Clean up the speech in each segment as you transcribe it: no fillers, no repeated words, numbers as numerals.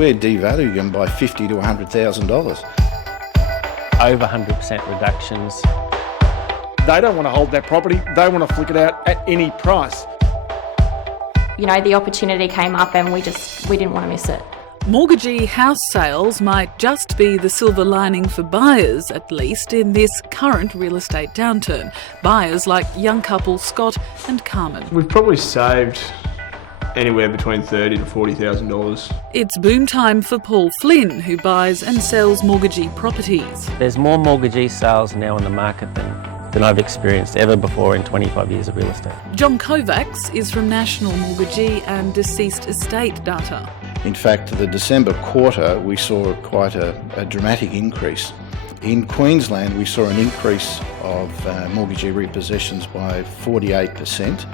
we're devaluing them by $50,000 to $100,000. Over 100% reductions. They don't want to hold that property. They want to flick it out at any price. You know, the opportunity came up and we didn't want to miss it. Mortgagee house sales might just be the silver lining for buyers, at least in this current real estate downturn. Buyers like young couple Scott and Carmen. We've probably saved anywhere between $30,000 to $40,000. It's boom time for Paul Flynn, who buys and sells mortgagee properties. There's more mortgagee sales now in the market than I've experienced ever before in 25 years of real estate. John Kovacs is from National Mortgagee and Deceased Estate Data. In fact, the December quarter, we saw quite a dramatic increase. In Queensland, we saw an increase of mortgagee repossessions by 48%.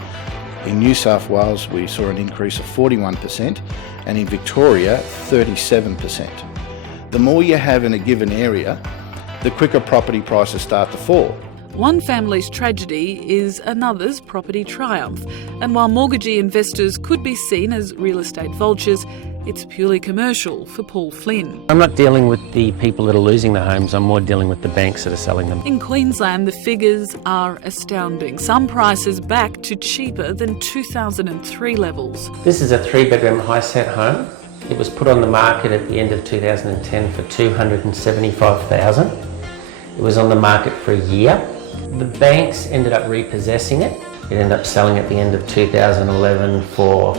In New South Wales, we saw an increase of 41%, and in Victoria, 37%. The more you have in a given area, the quicker property prices start to fall. One family's tragedy is another's property triumph. And while mortgagee investors could be seen as real estate vultures, it's purely commercial for Paul Flynn. I'm not dealing with the people that are losing their homes, I'm more dealing with the banks that are selling them. In Queensland, the figures are astounding. Some prices back to cheaper than 2003 levels. This is a 3-bedroom high-set home. It was put on the market at the end of 2010 for $275,000. It was on the market for a year. The banks ended up repossessing it. It ended up selling at the end of 2011 for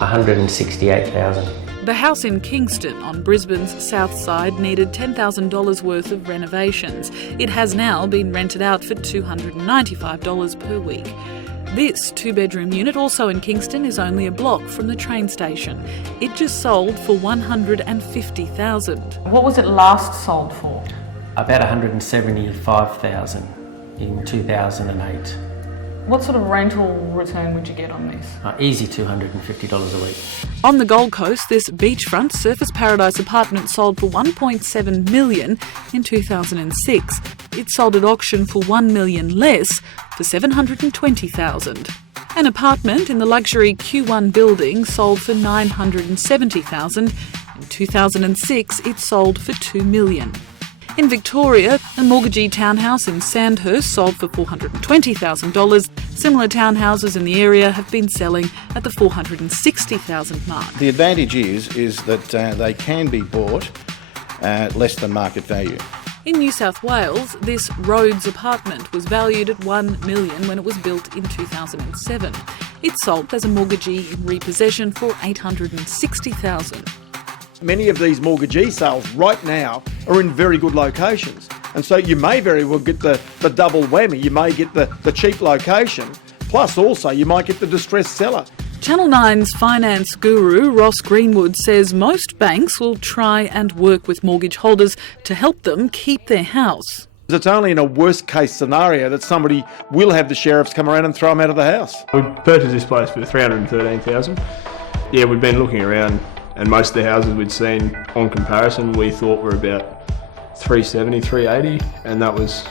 $168,000. The house in Kingston on Brisbane's south side needed $10,000 worth of renovations. It has now been rented out for $295 per week. This 2-bedroom unit, also in Kingston, is only a block from the train station. It just sold for $150,000. What was it last sold for? About $175,000 in 2008. What sort of rental return would you get on this? Easy $250 a week. On the Gold Coast, this beachfront surface paradise apartment sold for $1.7 million in 2006. It sold at auction for $1 million less, for $720,000. An apartment in the luxury Q1 building sold for $970,000. In 2006, it sold for $2 million. In Victoria, a mortgagee townhouse in Sandhurst sold for $420,000. Similar townhouses in the area have been selling at the $460,000 mark. The advantage is that they can be bought at less than market value. In New South Wales, this Rhodes apartment was valued at $1 million when it was built in 2007. It sold as a mortgagee in repossession for $860,000. Many of these mortgagee sales right now are in very good locations. And so you may very well get the double whammy. You may get the cheap location, plus also you might get the distressed seller. Channel 9's finance guru Ross Greenwood says most banks will try and work with mortgage holders to help them keep their house. It's only in a worst case scenario that somebody will have the sheriffs come around and throw them out of the house. We purchased this place for $313,000. Yeah, we've been looking around, and most of the houses we'd seen on comparison we thought were about $370,000, $380,000, and that was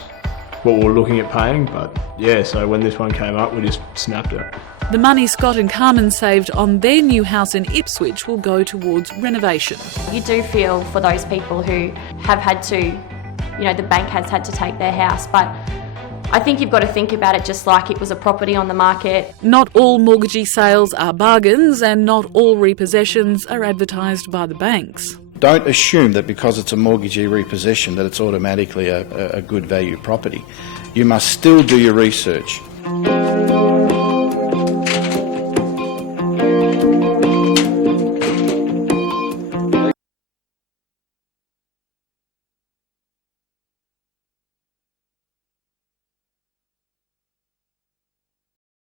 what we were looking at paying. But yeah, so when this one came up, we just snapped it. The money Scott and Carmen saved on their new house in Ipswich will go towards renovation. You do feel for those people who have had to, the bank has had to take their house, but I think you've got to think about it just like it was a property on the market. Not all mortgagee sales are bargains, and not all repossessions are advertised by the banks. Don't assume that because it's a mortgagee repossession that it's automatically a good value property. You must still do your research.